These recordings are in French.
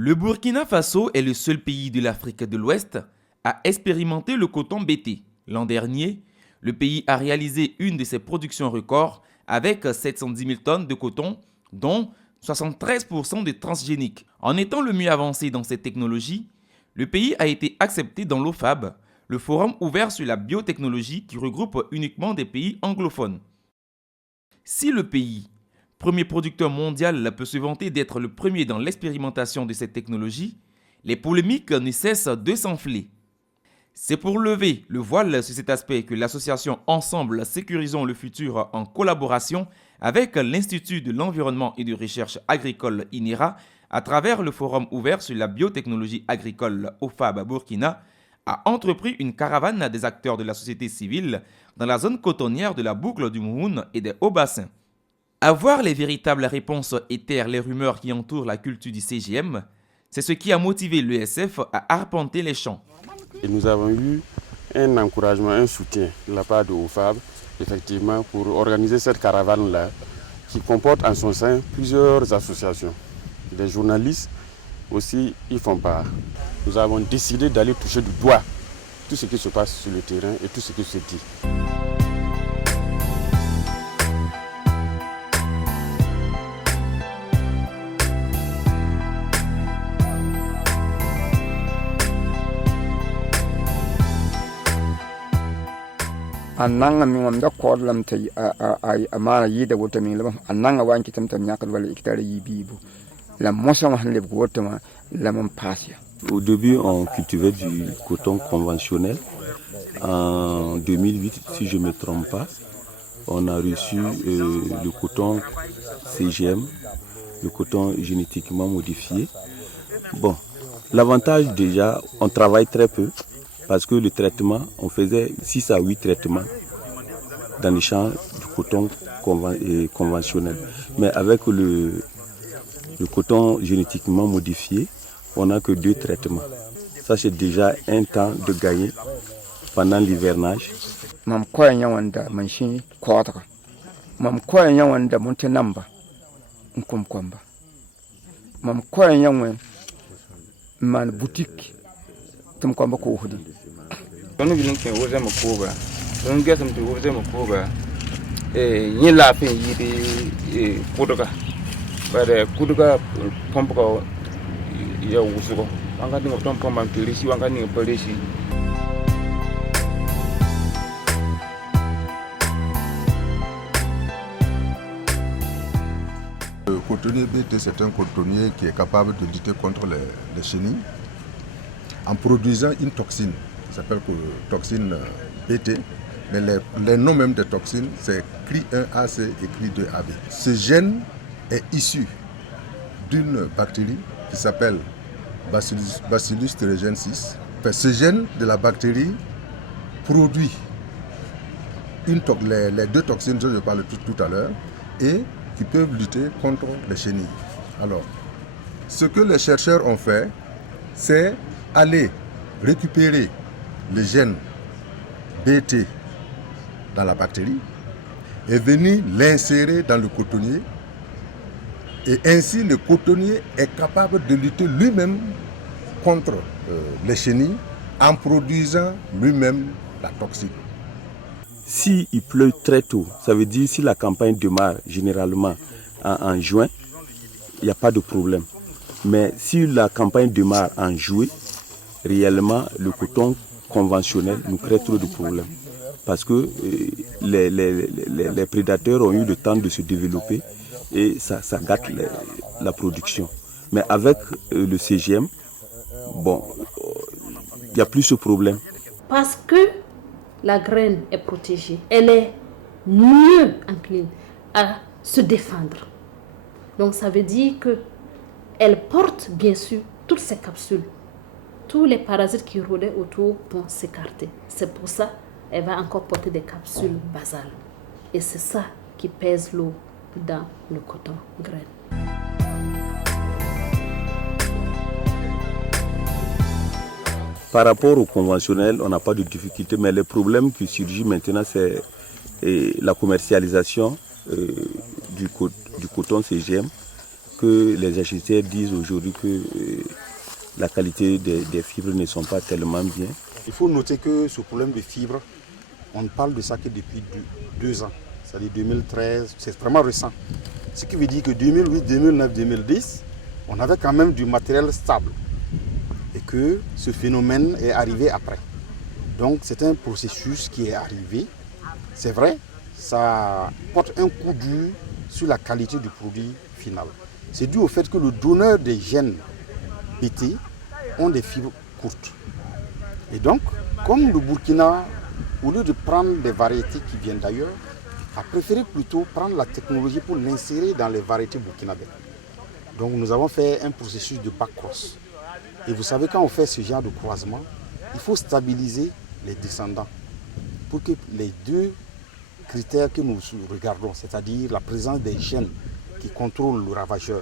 Le Burkina Faso est le seul pays de l'Afrique de l'Ouest à expérimenter le coton BT. L'an dernier, le pays a réalisé une de ses productions records avec 710 000 tonnes de coton, dont 73% de transgéniques. En étant le mieux avancé dans cette technologie, le pays a été accepté dans l'OFAB, le forum ouvert sur la biotechnologie qui regroupe uniquement des pays anglophones. Si le pays, premier producteur mondial, peut se vanter d'être le premier dans l'expérimentation de cette technologie, les polémiques ne cessent de s'enfler. C'est pour lever le voile sur cet aspect que l'association Ensemble Sécurisons le Futur, en collaboration avec l'Institut de l'Environnement et de Recherche Agricole INERA, à travers le forum ouvert sur la biotechnologie agricole OFAB Burkina, a entrepris une caravane des acteurs de la société civile dans la zone cotonnière de la boucle du Mouhoun et des Hauts-Bassins. Avoir les véritables réponses et taire les rumeurs qui entourent la culture du CGM, c'est ce qui a motivé l'ESF à arpenter les champs. Et nous avons eu un encouragement, un soutien de la part de OFAB, effectivement, pour organiser cette caravane-là, qui comporte en son sein plusieurs associations. Les journalistes aussi y font part. Nous avons décidé d'aller toucher du doigt tout ce qui se passe sur le terrain et tout ce qui se dit. Ananga mingam kodlam tay amana yida wota min lam ananga wanki tam nyakal wala iktare yibibu la mosa ma le wotama la mam passia. Au début, on cultivait du coton conventionnel. En 2008, si je ne me trompe pas, on a reçu le coton CGM, le coton génétiquement modifié. Bon, l'avantage déjà, on travaille très peu parce que le traitement, on faisait 6 à 8 traitements dans les champs du coton conventionnel. Mais avec le coton génétiquement modifié, on n'a que 2 traitements. Ça, c'est déjà un temps de gagner pendant l'hivernage. Mam koya nyawanda manshi kwatra. Mam koya nyawanda monte namba. Nkom komba. Mam koya nyawanda man boutique. Tum komba ko hudi. Tonu bilin ke woze makoba. Tonu gesam tu woze makoba. Yin la fin yi kuduga. Bare kuduga pompa ko ya wusugo. Wanga dinga pompa man kilisi wanga dinga polisi. Le cotonnier BT, c'est un cotonnier qui est capable de lutter contre les chenilles en produisant une toxine qui s'appelle toxine BT. Mais les noms même des toxines, c'est CRI1AC et CRI2AB. Ce gène est issu d'une bactérie qui s'appelle Bacillus thuringiensis. Ce gène de la bactérie produit les 2 toxines dont je parlais tout à l'heure et qui peuvent lutter contre les chenilles. Alors, ce que les chercheurs ont fait, c'est aller récupérer le gène BT dans la bactérie et venir l'insérer dans le cotonnier. Et ainsi, le cotonnier est capable de lutter lui-même contre les chenilles en produisant lui-même la toxine. S'il pleut très tôt, ça veut dire si la campagne démarre généralement en juin, il n'y a pas de problème. Mais si la campagne démarre en juillet, réellement le coton conventionnel nous crée trop de problèmes. Parce que les prédateurs ont eu le temps de se développer et ça gâte la production. Mais avec le CGM, bon, il n'y a plus ce problème. Parce que la graine est protégée, elle est mieux encline à se défendre. Donc ça veut dire qu'elle porte bien sûr toutes ces capsules. Tous les parasites qui rôdaient autour vont s'écarter. C'est pour ça qu'elle va encore porter des capsules basales. Et c'est ça qui pèse l'eau dans le coton graine. Par rapport au conventionnel, on n'a pas de difficulté, mais le problème qui surgit maintenant, c'est la commercialisation du coton CGM que les agriculteurs disent aujourd'hui que la qualité des fibres ne sont pas tellement bien. Il faut noter que ce problème de fibres, on ne parle de ça que depuis 2 ans, c'est-à-dire 2013, c'est vraiment récent. Ce qui veut dire que 2008, 2009, 2010, on avait quand même du matériel stable et que ce phénomène est arrivé après. Donc c'est un processus qui est arrivé. C'est vrai, ça porte un coup dur sur la qualité du produit final. C'est dû au fait que le donneur des gènes BT ont des fibres courtes. Et donc, comme le Burkina, au lieu de prendre des variétés qui viennent d'ailleurs, a préféré plutôt prendre la technologie pour l'insérer dans les variétés burkinabées. Donc nous avons fait un processus de back-cross. Et vous savez, quand on fait ce genre de croisement, il faut stabiliser les descendants pour que les deux critères que nous regardons, c'est-à-dire la présence des gènes qui contrôlent le ravageur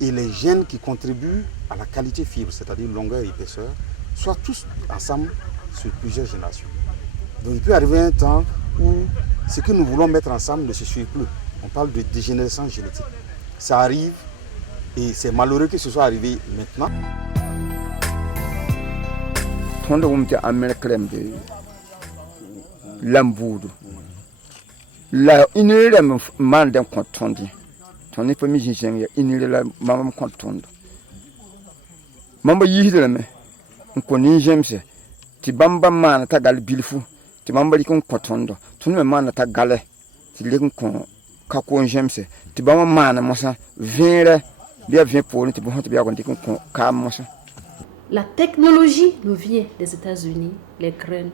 et les gènes qui contribuent à la qualité fibre, c'est-à-dire longueur et épaisseur, soient tous ensemble sur plusieurs générations. Donc il peut arriver un temps où ce que nous voulons mettre ensemble ne se suit plus. On parle de dégénérescence génétique. Ça arrive et c'est malheureux que ce soit arrivé maintenant. Quand on a Amérique de Lamboudou, la inure la man d'un compte. On est pas mis en inure la maman compte. Maman y est là, mais on connaît j'aime ça. Tu bamba man ta gal bilfou. Tu bamba li kon compte. Tu ne man ta galé. Tu les kon kako j'aime ça. Tu bamba man moi ça. Viens pour tu bon tu bien kon kam moi ça. La technologie nous vient des États-Unis. Les graines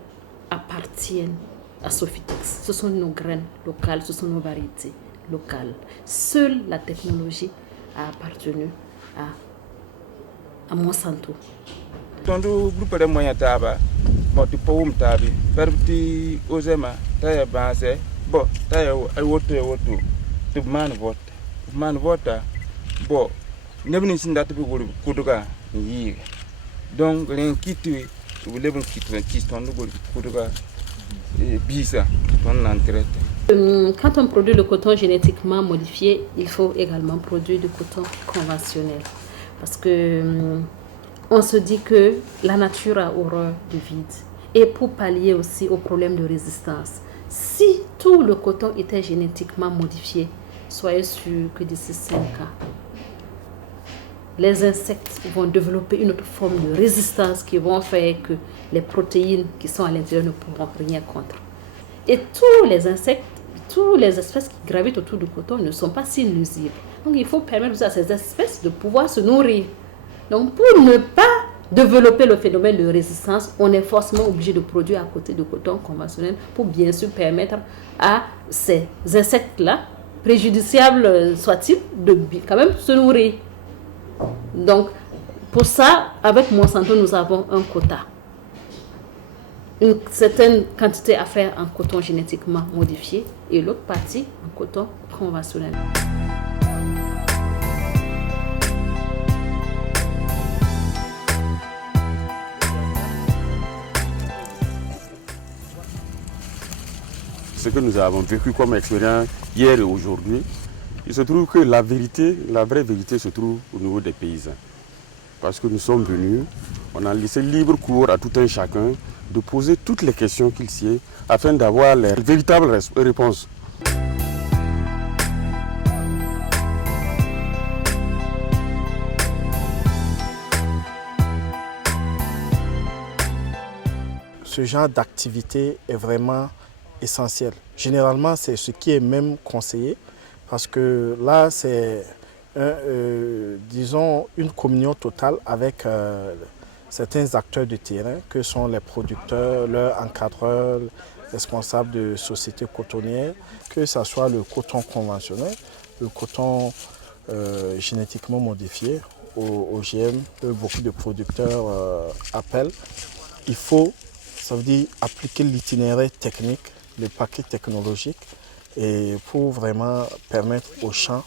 appartiennent à Sofitex. Ce sont nos graines locales, ce sont nos variétés locales. Seule la technologie a appartenu à Monsanto. Tondo groupe de moyens taba, bon tu poum tabi, perti ozema, taya banse, bon taya woto, tu man vote, bon nebni sinda tu buguru kuduga yi. Donc rien quitte, vous levez qui tondo kuduga bisa, ton entraite. Quand on produit le coton génétiquement modifié, il faut également produire du coton conventionnel. Parce que on se dit que la nature a horreur du vide. Et pour pallier aussi au problème de résistance, si tout le coton était génétiquement modifié, soyez sûr que d'ici 5 ans, les insectes vont développer une autre forme de résistance qui vont faire que les protéines qui sont à l'intérieur ne pourront rien contre. Et tous les insectes, toutes les espèces qui gravitent autour du coton ne sont pas si nuisibles. Donc il faut permettre à ces espèces de pouvoir se nourrir. Donc pour ne pas développer le phénomène de résistance, on est forcément obligé de produire à côté du coton conventionnel pour bien sûr permettre à ces insectes-là, préjudiciables soient-ils, de quand même se nourrir. Donc pour ça, avec Monsanto, nous avons un quota. Une certaine quantité à faire en coton génétiquement modifié et l'autre partie en coton conventionnel. Ce que nous avons vécu comme expérience hier et aujourd'hui, il se trouve que la vérité, la vraie vérité se trouve au niveau des paysans. Parce que nous sommes venus, on a laissé libre cours à tout un chacun de poser toutes les questions qu'il sait afin d'avoir les véritables réponses. Ce genre d'activité est vraiment essentiel. Généralement, c'est ce qui est même conseillé parce que là, c'est disons une communion totale avec certains acteurs de terrain que sont les producteurs, leurs encadreurs, responsables de sociétés cotonnières, que ce soit le coton conventionnel, le coton génétiquement modifié, OGM, que beaucoup de producteurs appellent. Il faut, ça veut dire appliquer l'itinéraire technique, le paquet technologique, et pour vraiment permettre aux champs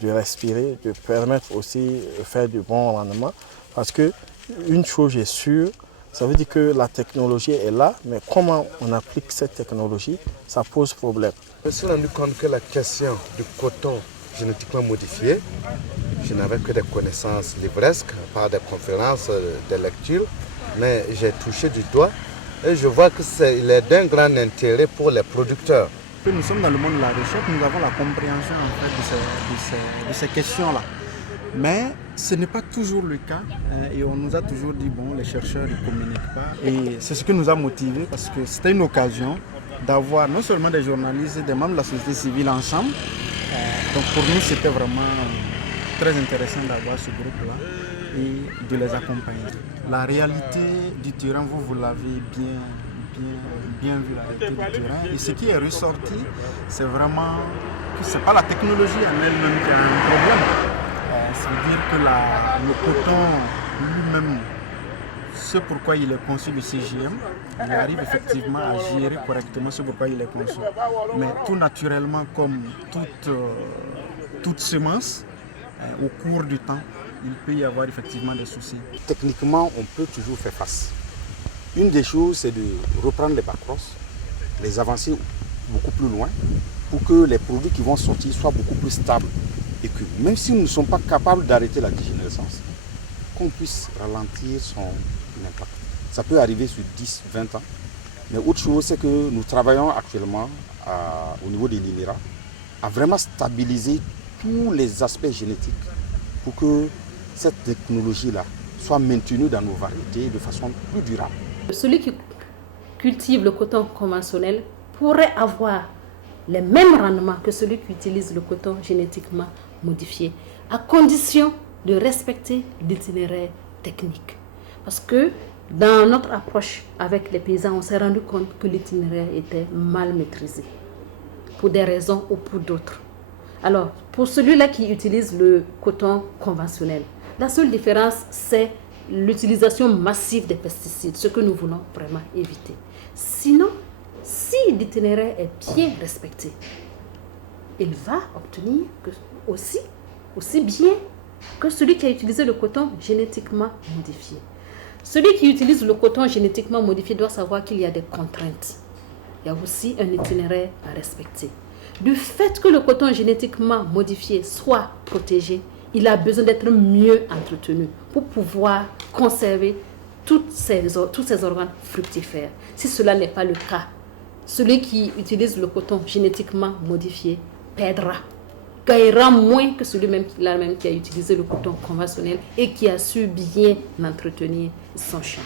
de respirer, de permettre aussi de faire du bon rendement. Parce qu'une chose est sûre, ça veut dire que la technologie est là, mais comment on applique cette technologie, ça pose problème. On s'est rendu compte que la question du coton génétiquement modifié, je n'avais que des connaissances livresques, par des conférences, des lectures, mais j'ai touché du doigt et je vois qu'il est d'un grand intérêt pour les producteurs. Nous sommes dans le monde de la recherche, nous avons la compréhension en fait, de ces questions-là. Mais ce n'est pas toujours le cas et on nous a toujours dit bon, les chercheurs ne communiquent pas. Et c'est ce qui nous a motivés parce que c'était une occasion d'avoir non seulement des journalistes et des membres de la société civile ensemble. Donc pour nous c'était vraiment très intéressant d'avoir ce groupe-là et de les accompagner. La réalité du terrain, vous l'avez bien vu, la réalité du terrain. Et ce qui est ressorti, c'est vraiment que ce n'est pas la technologie en elle-même qui a un problème. Ça veut dire que le coton lui-même, c'est pourquoi il est conçu le CGM, il arrive effectivement à gérer correctement ce pourquoi il est conçu. Mais tout naturellement, comme toute semence, au cours du temps, il peut y avoir effectivement des soucis. Techniquement, on peut toujours faire face. Une des choses, c'est de reprendre les backrosses, les avancer beaucoup plus loin, pour que les produits qui vont sortir soient beaucoup plus stables. Et que même si nous ne sommes pas capables d'arrêter la dégénérescence, qu'on puisse ralentir son impact. Ça peut arriver sur 10, 20 ans. Mais autre chose, c'est que nous travaillons actuellement au niveau des LINERA à vraiment stabiliser tous les aspects génétiques pour que cette technologie-là soit maintenue dans nos variétés de façon plus durable. Celui qui cultive le coton conventionnel pourrait avoir les mêmes rendements que celui qui utilise le coton génétiquement modifié, à condition de respecter l'itinéraire technique. Parce que dans notre approche avec les paysans, on s'est rendu compte que l'itinéraire était mal maîtrisé, pour des raisons ou pour d'autres. Alors, pour celui-là qui utilise le coton conventionnel, la seule différence, c'est l'utilisation massive des pesticides, ce que nous voulons vraiment éviter. Sinon, si l'itinéraire est bien respecté, il va obtenir aussi bien que celui qui a utilisé le coton génétiquement modifié. Celui qui utilise le coton génétiquement modifié doit savoir qu'il y a des contraintes. Il y a aussi un itinéraire à respecter. Du fait que le coton génétiquement modifié soit protégé, il a besoin d'être mieux entretenu pour pouvoir conserver tous ses organes fructifères. Si cela n'est pas le cas, celui qui utilise le coton génétiquement modifié perdra, gagnera moins que celui-là même qui a utilisé le coton conventionnel et qui a su bien entretenir son champ.